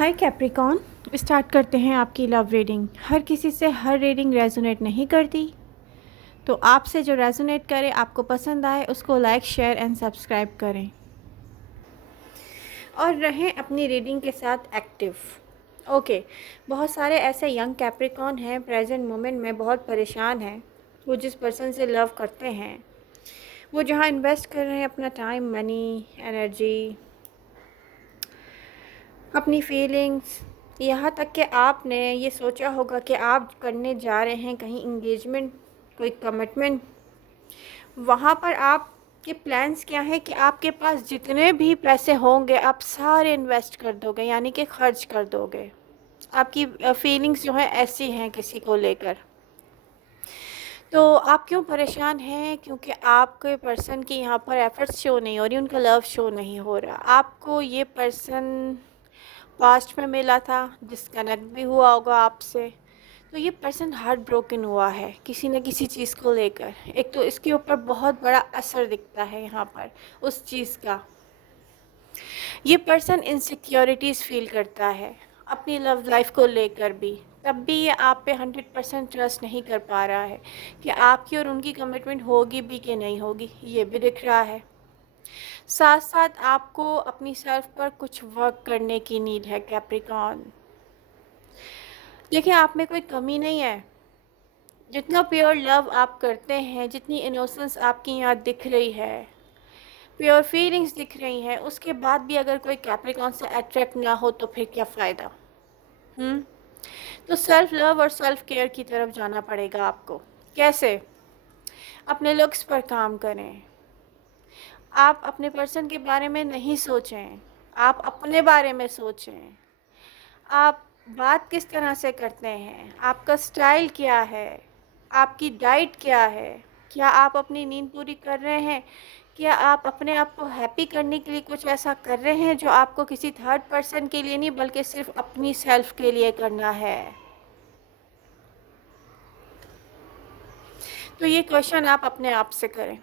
हाय Capricorn. Start करते हैं आपकी लव रीडिंग। हर किसी से हर रीडिंग रेजोनेट नहीं करती, तो आपसे जो रेजोनेट करे, आपको पसंद आए, उसको लाइक शेयर एंड सब्सक्राइब करें और रहें अपनी रीडिंग के साथ एक्टिव। ओके। बहुत सारे ऐसे यंग कैप्रिकॉन हैं प्रेजेंट मोमेंट में बहुत परेशान हैं। वो जिस पर्सन से लव करते हैं, वो जहाँ इन्वेस्ट कर रहे हैं अपना टाइम, मनी, एनर्जी, अपनी फीलिंग्स, यहाँ तक कि आपने ये सोचा होगा कि आप करने जा रहे हैं कहीं इंगेजमेंट, कोई कमिटमेंट। वहाँ पर आपके प्लान्स क्या है कि आपके पास जितने भी पैसे होंगे आप सारे इन्वेस्ट कर दोगे, यानी कि खर्च कर दोगे। आपकी फीलिंग्स जो है ऐसी हैं किसी को लेकर। तो आप क्यों परेशान हैं? क्योंकि आपके पर्सन की यहाँ पर एफर्ट्स शो नहीं हो रही, उनका लव शो नहीं हो रहा। आपको ये पर्सन पास्ट में मिला था, डिस्कनेक्ट भी हुआ होगा आपसे, तो ये पर्सन हार्ट ब्रोकन हुआ है किसी न किसी चीज़ को लेकर। एक तो इसके ऊपर बहुत बड़ा असर दिखता है यहाँ पर उस चीज़ का। ये पर्सन इनसिक्योरिटीज़ फील करता है अपनी लव लाइफ को लेकर भी, तब भी ये आप पे 100% ट्रस्ट नहीं कर पा रहा है कि आपकी और उनकी कमिटमेंट होगी भी कि नहीं होगी, ये भी दिख रहा है। साथ साथ आपको अपनी सेल्फ पर कुछ वर्क करने की नीड है कैप्रिकॉन। देखिए, आप में कोई कमी नहीं है। जितना प्योर लव आप करते हैं, जितनी इनोसेंस आपकी यहाँ दिख रही है, प्योर फीलिंग्स दिख रही हैं, उसके बाद भी अगर कोई कैप्रिकॉन से अट्रैक्ट ना हो तो फिर क्या फ़ायदा। तो सेल्फ लव और सेल्फ केयर की तरफ जाना पड़ेगा आपको। कैसे? अपने लुक्स पर काम करें। आप अपने पर्सन के बारे में नहीं सोचें, आप अपने बारे में सोचें। आप बात किस तरह से करते हैं, आपका स्टाइल क्या है, आपकी डाइट क्या है, क्या आप अपनी नींद पूरी कर रहे हैं, क्या आप अपने आप को हैप्पी करने के लिए कुछ ऐसा कर रहे हैं जो आपको किसी थर्ड पर्सन के लिए नहीं बल्कि सिर्फ अपनी सेल्फ के लिए करना है। तो ये क्वेश्चन आप अपने आप से करें,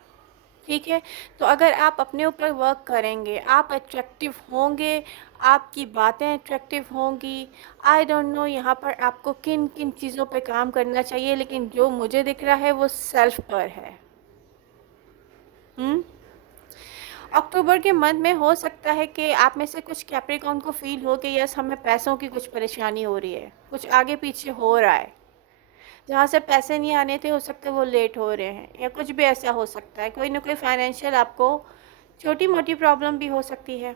ठीक है? तो अगर आप अपने ऊपर वर्क करेंगे, आप अट्रैक्टिव होंगे, आपकी बातें अट्रैक्टिव होंगी। आई डोंट नो यहाँ पर आपको किन किन चीज़ों पे काम करना चाहिए, लेकिन जो मुझे दिख रहा है वो सेल्फ पर है। अक्टूबर के मंथ में हो सकता है कि आप में से कुछ कैप्रिकॉन को फील हो कि यस, हमें पैसों की कुछ परेशानी हो रही है, कुछ आगे पीछे हो रहा है। जहाँ से पैसे नहीं आने थे, हो सकता है वो लेट हो रहे हैं, या कुछ भी ऐसा हो सकता है। कोई ना कोई फाइनेंशियल आपको छोटी मोटी प्रॉब्लम भी हो सकती है।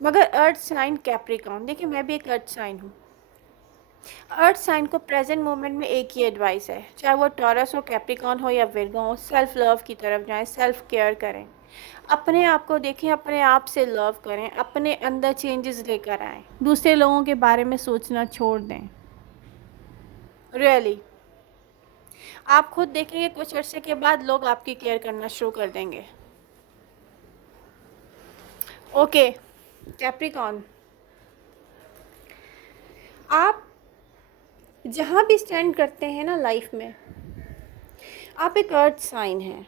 मगर अर्थ साइन कैप्रिकॉन, देखिए मैं भी एक अर्थ साइन हूँ। अर्थ साइन को प्रेजेंट मोमेंट में एक ही एडवाइस है, चाहे वो टॉरस हो, कैप्रिकॉन हो या विर्गो हो, सेल्फ लव की तरफ जाएं, सेल्फ केयर करें, अपने आप को देखें, अपने आप से लव करें, अपने अंदर चेंजेस लेकर आएँ, दूसरे लोगों के बारे में सोचना छोड़ दें। रियली आप खुद देखेंगे कुछ अर्से के बाद लोग आपकी केयर करना शुरू कर देंगे। ओके कैप्रिकॉन, आप जहाँ भी स्टैंड करते हैं ना लाइफ में, आप एक अर्थ साइन हैं।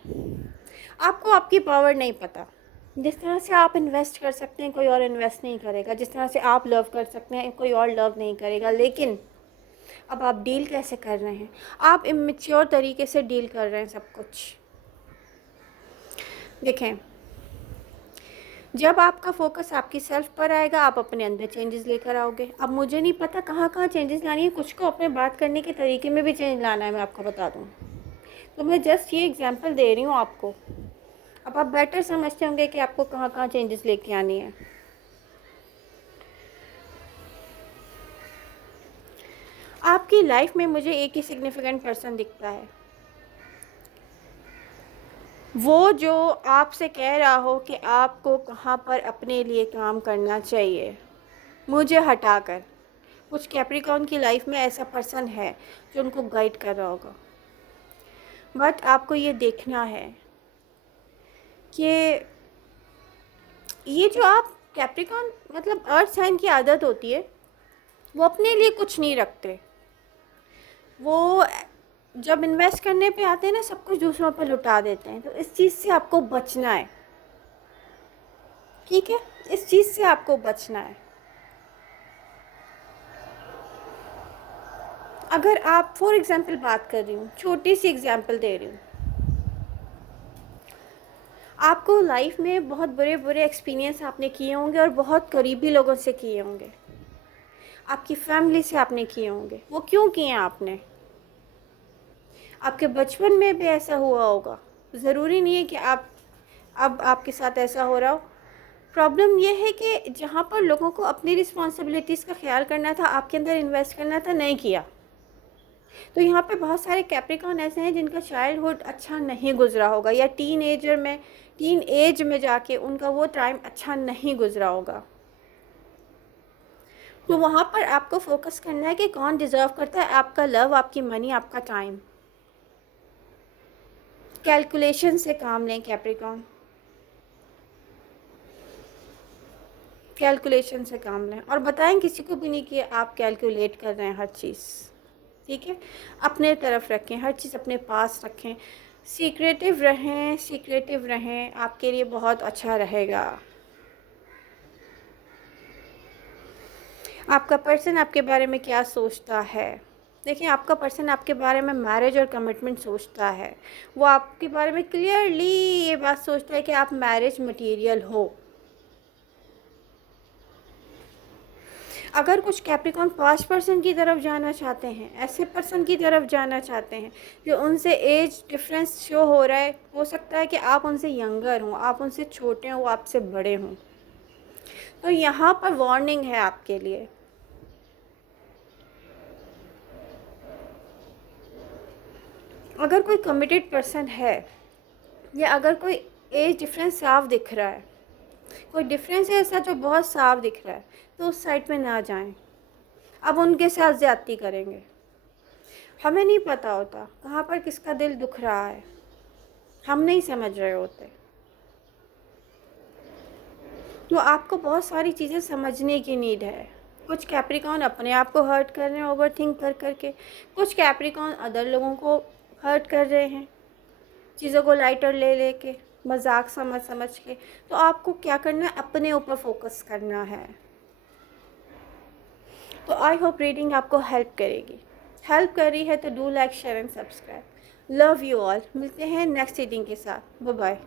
आपको आपकी पावर नहीं पता। जिस तरह से आप इन्वेस्ट कर सकते हैं कोई और इन्वेस्ट नहीं करेगा, जिस तरह से आप लव कर सकते हैं कोई और लव नहीं करेगा। लेकिन अब आप डील कैसे कर रहे हैं? आप इमेच्योर तरीके से डील कर रहे हैं सब कुछ। देखें, जब आपका फोकस आपकी सेल्फ पर आएगा, आप अपने अंदर चेंजेस लेकर आओगे। अब मुझे नहीं पता कहाँ कहाँ चेंजेस लानी है, कुछ को अपने बात करने के तरीके में भी चेंज लाना है, मैं आपको बता दूँ। तो मैं जस्ट ये एग्जांपल दे रही हूँ आपको। अब आप बेटर समझते होंगे कि आपको कहाँ कहाँ चेंजेस लेके आनी है। आपकी लाइफ में मुझे एक ही सिग्निफिकेंट पर्सन दिखता है, वो जो आपसे कह रहा हो कि आपको कहाँ पर अपने लिए काम करना चाहिए, मुझे हटाकर। कुछ कैप्रिकॉन की लाइफ में ऐसा पर्सन है जो उनको गाइड कर रहा होगा। बट आपको ये देखना है कि ये जो आप कैप्रिकॉन, मतलब अर्थ साइन की आदत होती है, वो अपने लिए कुछ नहीं रखते। वो जब इन्वेस्ट करने पे आते हैं ना, सब कुछ दूसरों पर लुटा देते हैं। तो इस चीज़ से आपको बचना है, ठीक है? इस चीज़ से आपको बचना है। अगर आप फॉर एग्ज़ाम्पल बात कर रही हूँ, छोटी सी एग्ज़ाम्पल दे रही हूँ, आपको लाइफ में बहुत बुरे-बुरे एक्सपीरियंस आपने किए होंगे और बहुत करीबी लोगों से किए होंगे, आपकी फैमिली से आपने किए होंगे। वो क्यों किए आपने? आपके बचपन में भी ऐसा हुआ होगा। ज़रूरी नहीं है कि आप अब आपके साथ ऐसा हो रहा हो। प्रॉब्लम ये है कि जहाँ पर लोगों को अपनी रिस्पॉन्सिबिलिटीज़ का ख़्याल करना था, आपके अंदर इन्वेस्ट करना था, नहीं किया। तो यहाँ पे बहुत सारे कैप्रिकॉर्न ऐसे हैं जिनका चाइल्डहुड अच्छा नहीं गुज़रा होगा, या टीन एज में जाके उनका वो टाइम अच्छा नहीं गुज़रा होगा। तो वहाँ पर आपको फ़ोकस करना है कि कौन डिज़र्व करता है आपका लव, आपकी मनी, आपका टाइम। कैलकुलेशन से काम लें कैप्रिकॉर्न, कैलकुलेशन से काम लें, और बताएं किसी को भी नहीं कि आप कैलकुलेट कर रहे हैं हर चीज़। ठीक है, अपने तरफ रखें, हर चीज़ अपने पास रखें, सीक्रेटिव रहें, आपके लिए बहुत अच्छा रहेगा। आपका पर्सन आपके बारे में क्या सोचता है? देखिए, आपका पर्सन आपके बारे में मैरिज और कमिटमेंट सोचता है। वो आपके बारे में क्लियरली ये बात सोचता है कि आप मैरिज मटेरियल हो। अगर कुछ कैप्रिकॉर्न पास्ट पर्सन की तरफ जाना चाहते हैं, ऐसे पर्सन की तरफ जाना चाहते हैं जो उनसे एज डिफरेंस शो हो रहा है, हो सकता है कि आप उनसे यंगर हों, आप उनसे छोटे हों, वो आपसे बड़े हों, तो यहाँ पर वार्निंग है आपके लिए। अगर कोई कमिटेड पर्सन है, या अगर कोई एज डिफरेंस साफ दिख रहा है, कोई डिफरेंस है ऐसा जो बहुत साफ दिख रहा है, तो उस साइड में ना जाएं। अब उनके साथ ज़्यादती करेंगे। हमें नहीं पता होता कहाँ पर किसका दिल दुख रहा है, हम नहीं समझ रहे होते। तो आपको बहुत सारी चीज़ें समझने की नीड है। कुछ कैप्रिकॉर्न अपने आप को हर्ट कर रहे हैं ओवर थिंक कर करके, कुछ कैप्रिकॉर्न अदर लोगों को हर्ट कर रहे हैं चीज़ों को लाइटर ले लेके, मजाक समझ समझ के। तो आपको क्या करना है, अपने ऊपर फोकस करना है। तो आई होप रीडिंग आपको हेल्प करेगी। हेल्प कर रही है तो do like share and subscribe. Love you all. मिलते हैं नेक्स्ट रीडिंग के साथ। Bye bye.